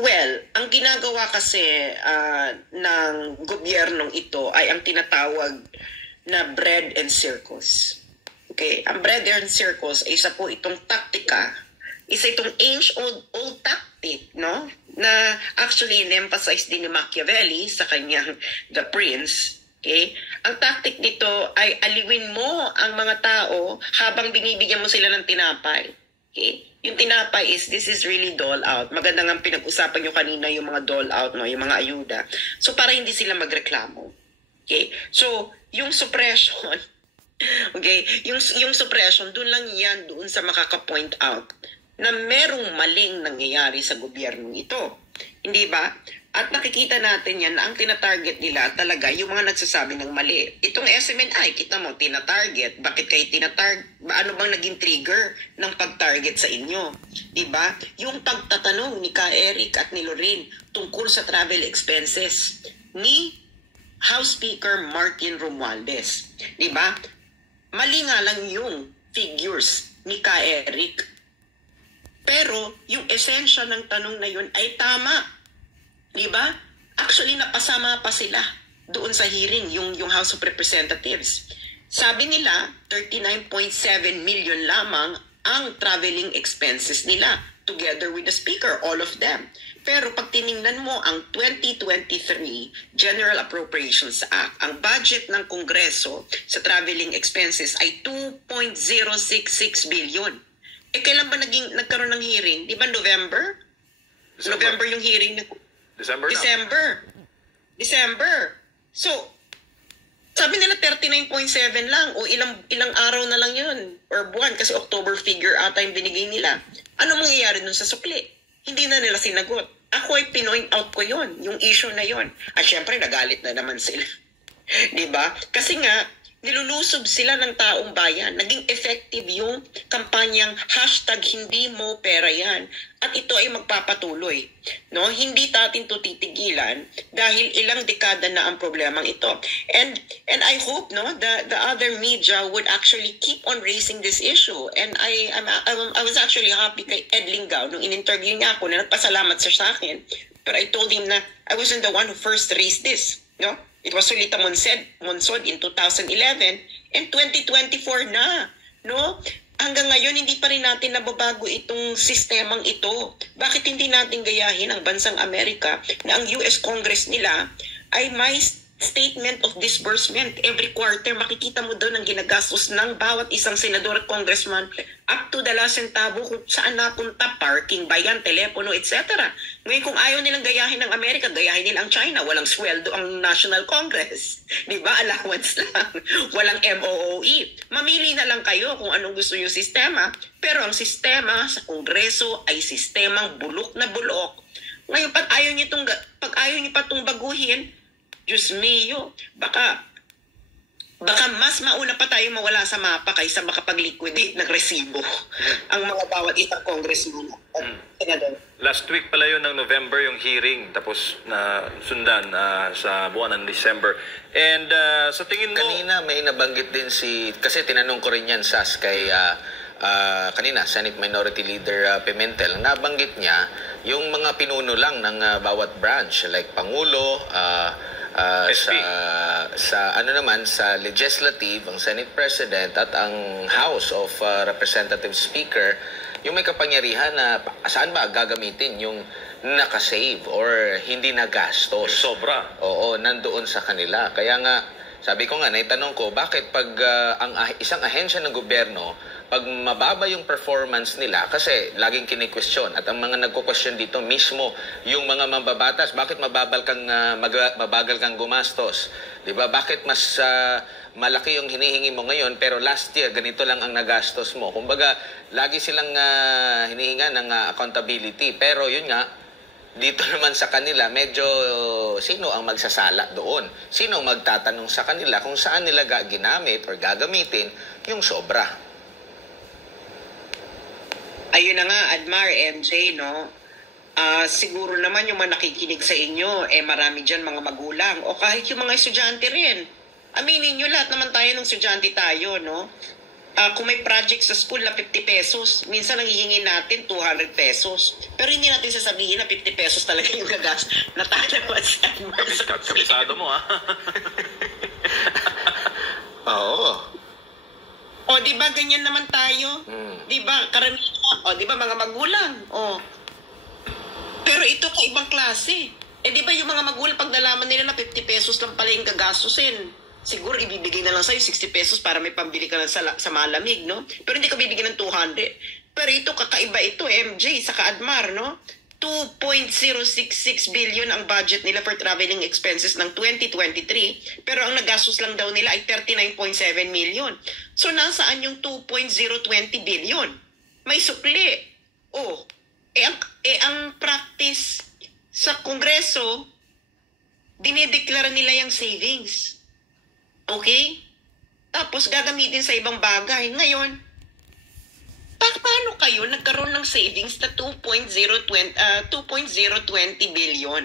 Well, ang ginagawa kasi ng gobyernong ito ay ang tinatawag na bread and circus. Okay? Ang bread and circus ay isa po itong taktika. Isa itong age-old tactic, no? Na actually in-emphasize din ni Machiavelli sa kanyang The Prince. Okay? Ang tactic nito ay aliwin mo ang mga tao habang binibigyan mo sila ng tinapay. Okay? Yung tinapay is, this is really dole out. Maganda nga pinag-usapan nyo kanina yung mga dole out, no? Yung mga ayuda. So, para hindi sila magreklamo. Okay? So, yung suppression, okay? Yung suppression, doon lang yan, doon sa makaka-point out na merong maling nangyayari sa gobyernong ito. Hindi ba? At nakikita natin yan na ang tinatarget nila talaga yung mga nagsasabi ng mali. Itong SMNI, kita mo, tinatarget. Bakit kayo tinatarget? Ano bang naging trigger ng pag-target sa inyo? Diba? Yung pagtatanong ni Ka Eric at ni Lorraine tungkol sa travel expenses ni House Speaker Martin Romualdez. Diba? Mali nga lang yung figures ni Ka Eric. Pero yung esensya ng tanong na yun ay tama. Diba? Actually, napasama pa sila doon sa hearing, yung House of Representatives. Sabi nila, 39.7 million lamang ang traveling expenses nila together with the Speaker, all of them. Pero pag tiningnan mo ang 2023 General Appropriations Act, ang budget ng Kongreso sa traveling expenses ay 2.066 billion. Kailan ba nagkaroon ng hearing? Di ba November? November yung hearing. December. So, sabi nila 39.7 lang o ilang araw na lang yun or buwan kasi October figure ata yung binigay nila. Ano mangyayari dun sa sukli? Hindi na nila sinagot. Ako ay pinoint out ko yon, yung issue na yon. At syempre, nagalit na naman sila. Diba? Kasi nga, nilulusob sila ng taong bayan. Naging effective yung kampanyang #hindi mo pera yan. At ito ay magpapatuloy. No? Hindi natin ito titigilan dahil ilang dekada na ang problemang ito. And I hope no the other media would actually keep on raising this issue. And I was actually happy kay Ed Lingao nung in-interview niya ako na nagpasalamat sa akin. But I told him na I wasn't the one who first raised this. No? It was Solita Monsod in 2011 and 2024 na. No? Hanggang ngayon, hindi pa rin natin nababago itong sistemang ito. Bakit hindi natin gayahin ang bansang Amerika na ang US Congress nila ay may statement of disbursement every quarter? Makikita mo doon ang ginagastos ng bawat isang senador at congressman up to the last centavo kung saan napunta, parking, bayan, telepono, etc. Ngayon kung ayaw nilang gayahin ng Amerika, gayahin nila ang China. Walang sweldo ang National Congress. Di ba? Allowance lang. Walang MOOE. Mamili na lang kayo kung anong gusto yung sistema. Pero ang sistema sa Kongreso ay sistemang bulok na bulok. Ngayon, pag ayaw niyo pa itong baguhin, Diyos mio, baka mas mauna pa tayo mawala sa mapa kaysa makapag-liquidate ng resibo ang mga bawat isang congressman. Last week pala yun ng November yung hearing, tapos na sundan sa buwan ng December. And sa tingin mo... Kanina may nabanggit din kasi tinanong ko rin yan kay kanina, Senate Minority Leader Pimentel. Nabanggit niya yung mga pinuno lang ng bawat branch, like Pangulo, sa legislative, ang Senate President at ang House of Representative Speaker, yung may kapangyarihan na saan ba gagamitin yung nakasave or hindi nagastos. Sobra. Oo, nandoon sa kanila. Kaya nga, sabi ko nga, naitanong ko, bakit pag ang isang ahensya ng gobyerno, pag mababa yung performance nila, kasi laging kini-question, at ang mga nagko-question dito mismo, yung mga mambabatas, bakit mabagal kang gumastos? Diba? Bakit mas malaki yung hinihingi mo ngayon, pero last year, ganito lang ang nagastos mo? Kumbaga, lagi silang hinihinga ng accountability. Pero yun nga, dito naman sa kanila, medyo sino ang magsasala doon? Sino ang magtatanong sa kanila kung saan nila ginamit or gagamitin yung sobra? Ayun na nga, Admar, MJ, no? Siguro naman yung mga nakikinig sa inyo, marami dyan mga magulang o kahit yung mga estudyante rin. Aminin nyo, lahat naman tayo ng estudyante tayo, no? kung may project sa school na 50 pesos, minsan ang hihingin natin 200 pesos. Pero hindi natin sasabihin na 50 pesos talaga yung gagas na tanawan sa Kabisado mo, ha? Oo. O, di ba ganyan naman tayo? Di ba karamihan? O, di ba mga magulang? O. Pero ito kaibang klase. Di ba yung mga magulang pag nalaman nila na 50 pesos lang pala yung gagastusin, siguro ibibigay na lang sa'yo 60 pesos para may pambili ka lang sa malamig, no? Pero hindi ka bibigyan ng 200. Pero ito, kakaiba ito, MJ, sa Kaadmar, no? 2.066 billion ang budget nila for traveling expenses ng 2023. Pero ang nagastos lang daw nila ay 39.7 million. So, nasaan yung 2.020 billion? May sukli. Oh, ang practice sa Kongreso, dinedeklara nila yung savings. Okay? Tapos gagamitin sa ibang bagay. Ngayon, paano kayo nagkaroon ng savings na 2.020 billion?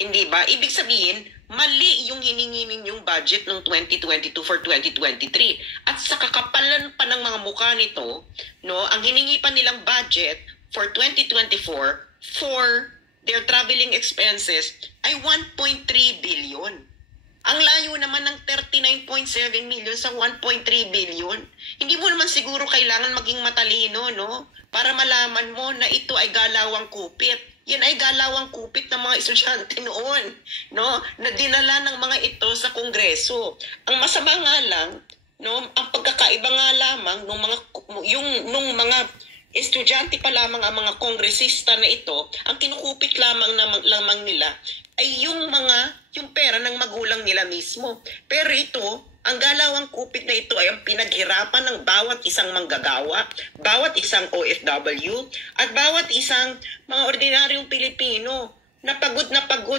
Hindi ba? Ibig sabihin, mali yung hiningi ninyong budget ng 2022 for 2023. At sa kakapalan pa ng mga mukha nito, no, ang hiningi pa nilang budget for 2024 for their traveling expenses ay 1.3 billion. Ang layo naman ng 39.7 million sa 1.3 billion. Hindi mo naman siguro kailangan maging matalino, no? Para malaman mo na ito ay galawang kupit. Yan ay galawang kupit ng mga estudyante noon, no? Na dinala ng mga ito sa Kongreso. Ang masama nga lang, no, ang pagkakaiba nga lamang nung mga estudyante pa lamang ang mga kongresista na ito, ang kinukupit lamang nila ay yung pera ng magulang nila mismo. Pero ito, ang galawang kupit na ito ay ang pinaghirapan ng bawat isang manggagawa, bawat isang OFW, at bawat isang mga ordinaryong Pilipino na pagod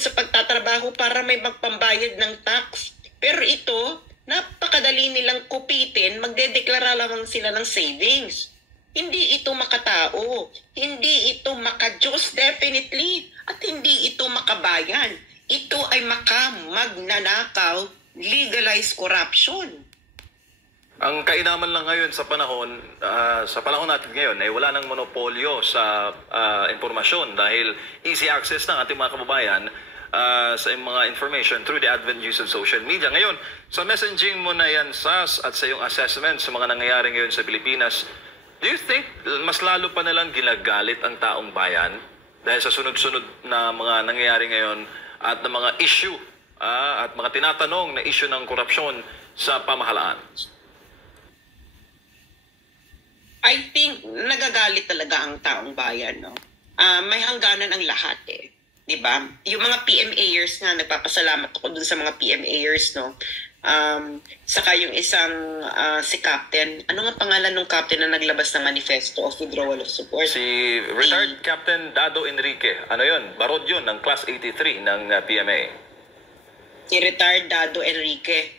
sa pagtatrabaho para may magpambayad ng tax. Pero ito, napakadali nilang kupitin, magdedeklara lamang sila ng savings. Hindi ito makatao, hindi ito makadiyos definitely, at hindi ito makabayan. Ito ay magnanakaw, legalized corruption. Ang kainaman lang ngayon sa panahon natin ngayon ay wala nang monopolyo sa impormasyon dahil easy access ng ating mga kababayan sa mga information through the advent use of social media. Ngayon, sa messaging mo na yan, SAS, at sa iyong assessment sa mga nangyayari ngayon sa Pilipinas, do you think mas lalo pa nilang ginagalit ang taong bayan dahil sa sunod-sunod na mga nangyayari ngayon at na mga issue at mga tinatanong na issue ng korupsyon sa pamahalaan? I think nagagalit talaga ang taong bayan, no? May hangganan ang lahat, eh. 'Di ba? Yung mga PMAers nga, nagpapasalamat ako dun sa mga PMAers, no? Saka yung isang si Captain, ano nga pangalan ng Captain na naglabas ng manifesto of withdrawal of support? Si retired Captain Dado Enrique. Ano yun? Barod yun ng Class 83 ng PMA. Si retired Dado Enrique.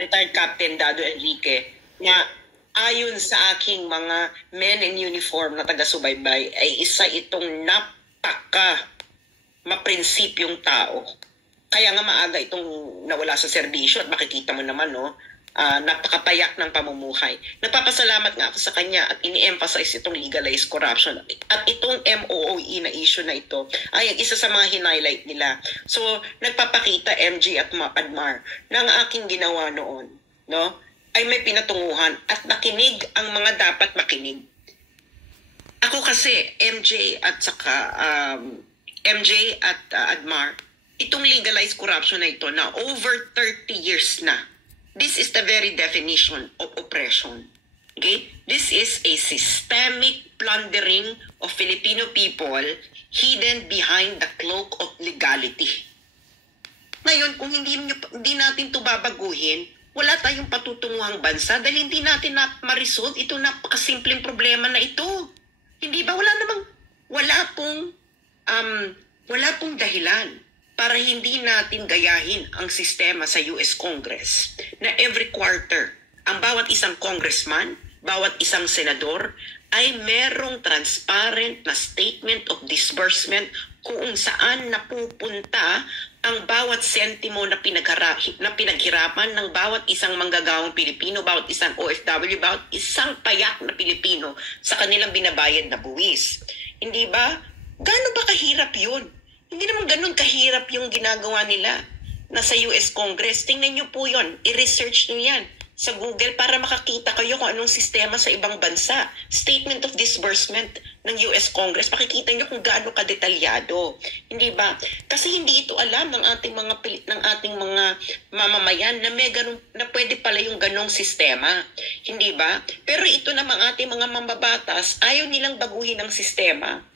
Retired Captain Dado Enrique. Na ayon sa aking mga men in uniform na taga-subaybay, ay isa itong maprinsipyong tao. Kaya nga maaga itong nawala sa serbisyo at makikita mo naman, no, napakapayak ng pamumuhay. Nagpapasalamat nga ako sa kanya at ini-emphasize itong legalized corruption. At itong MOOE na issue na ito ay isa sa mga hinighlight nila. So, nagpapakita MJ at Admar na ang aking ginawa noon, no, ay may pinatunguhan at nakinig ang mga dapat makinig. Ako kasi, MJ at Admar, itong legalized corruption na ito na over 30 years na, this is the very definition of oppression. Okay? This is a systemic plundering of Filipino people hidden behind the cloak of legality. Ngayon, kung hindi natin ito babaguhin, wala tayong patutunguhang bansa dahil hindi natin ma-resolve itong napakasimpleng problema na ito. Hindi ba? Wala pong dahilan para hindi natin gayahin ang sistema sa US Congress na every quarter, ang bawat isang congressman, bawat isang senador ay merong transparent na statement of disbursement kung saan napupunta ang bawat sentimo na pinaghirapan ng bawat isang manggagawang Pilipino, bawat isang OFW, bawat isang payak na Pilipino sa kanilang binabayad na buwis. Hindi ba? Gaano ba kahirap yun? Hindi naman ganun kahirap yung ginagawa nila nasa US Congress. Tingnan nyo po yun. I-research nyo yan sa Google para makakita kayo kung anong sistema sa ibang bansa. Statement of disbursement ng US Congress, makikita nyo kung gaano kadetalyado. Hindi ba? Kasi hindi ito alam ng ating mga mamamayan na may ganun, na pwede pala yung ganong sistema. Hindi ba? Pero ito namang ating mga mambabatas, ayaw nilang baguhin ang sistema.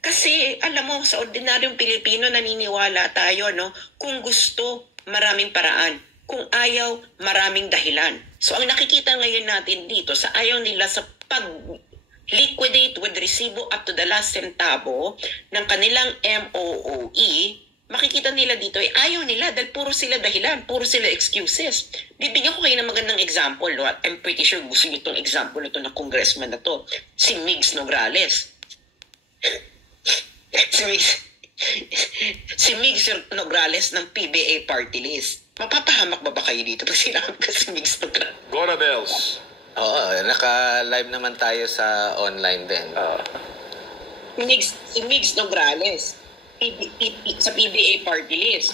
Kasi alam mo, sa ordinaryong Pilipino naniniwala tayo, no? Kung gusto, maraming paraan. Kung ayaw, maraming dahilan. So ang nakikita ngayon natin dito sa ayaw nila sa pag-liquidate with resibo up to the last centavo ng kanilang MOOE, makikita nila dito ay ayaw nila dahil puro sila dahilan, puro sila excuses. Bibigyan ko kayo ng magandang example. No? I'm pretty sure gusto nyo itong example na ito na congressman na to. Si Migs Nograles. si Migs Nograles ng PBA party list. Mapapahamak ba kayo dito pag sinabi ko si Migs Nograles? Gora Bells. Oo, naka-live naman tayo sa online din. Si Migs Nograles sa PBA party list.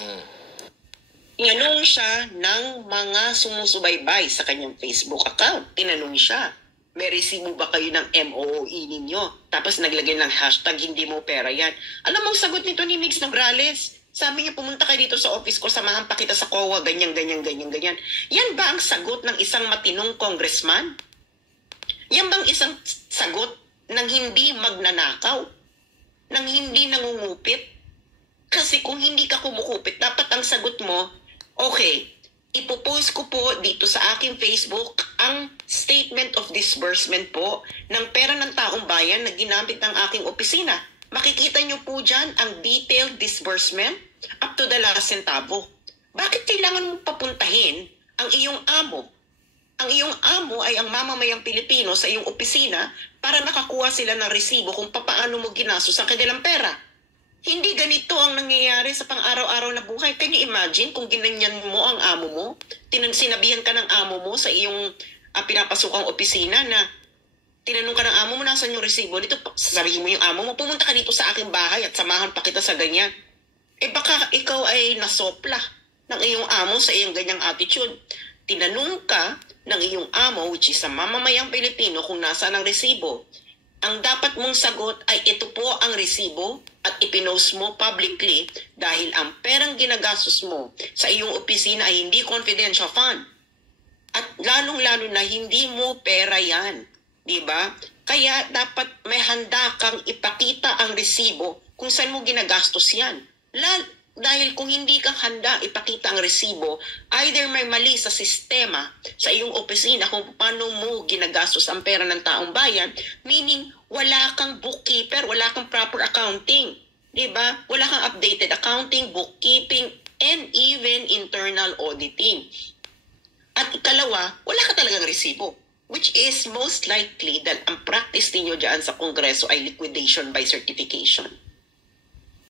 Tinanong siya ng mga sumusubaybay sa kanyang Facebook account. Tinanong siya, may resibo ba kayo ng MOOE ninyo? Tapos naglagay ng hashtag, hindi mo pera yan. Alam mo ang sagot nito ni Migs Nograles? Sabi niya, pumunta kayo dito sa office ko, samahan pa kita sa COA, ganyan. Yan ba ang sagot ng isang matinong congressman? Yan bang isang sagot ng hindi magnanakaw? Ng hindi nangungupit? Kasi kung hindi ka kumukupit, dapat ang sagot mo, okay, ipopost ko po dito sa aking Facebook ang statement of disbursement po ng pera ng taong bayan na ginamit ng aking opisina. Makikita nyo po dyan ang detailed disbursement up to the last centavo. Bakit kailangan mo papuntahin ang iyong amo? Ang iyong amo ay ang mamamayang Pilipino sa iyong opisina para nakakuha sila ng resibo kung paano mo ginastos ang kanilang pera. Hindi ganito ang nangyayari sa pang-araw-araw na buhay. Can you imagine kung ginanyan mo ang amo mo? Sinabihan ka ng amo mo sa iyong pinapasukang opisina na tinanong ka ng amo mo, nasan yung resibo? Dito, sasabihin mo yung amo mo, pumunta ka dito sa aking bahay at samahan pa kita sa ganyan. Baka ikaw ay nasopla ng iyong amo sa iyong ganyang attitude. Tinanong ka ng iyong amo, which is sa mamamayang Pilipino, kung nasaan ang resibo. Ang dapat mong sagot ay ito po ang resibo at ipinost mo publicly dahil ang perang ginagastos mo sa iyong opisina ay hindi confidential fund. At lalong-lalo na hindi mo pera yan. Diba? Kaya dapat may handa kang ipakita ang resibo kung saan mo ginagastos yan. Dahil kung hindi ka handa ipakita ang resibo, either may mali sa sistema sa iyong opisina kung paano mo ginagastos ang pera ng taong bayan, meaning wala kang bookkeeper, wala kang proper accounting. Diba? Wala kang updated accounting, bookkeeping, and even internal auditing. At ikalawa, wala ka talagang resibo. Which is most likely that ang practice ninyo dyan sa Kongreso ay liquidation by certification.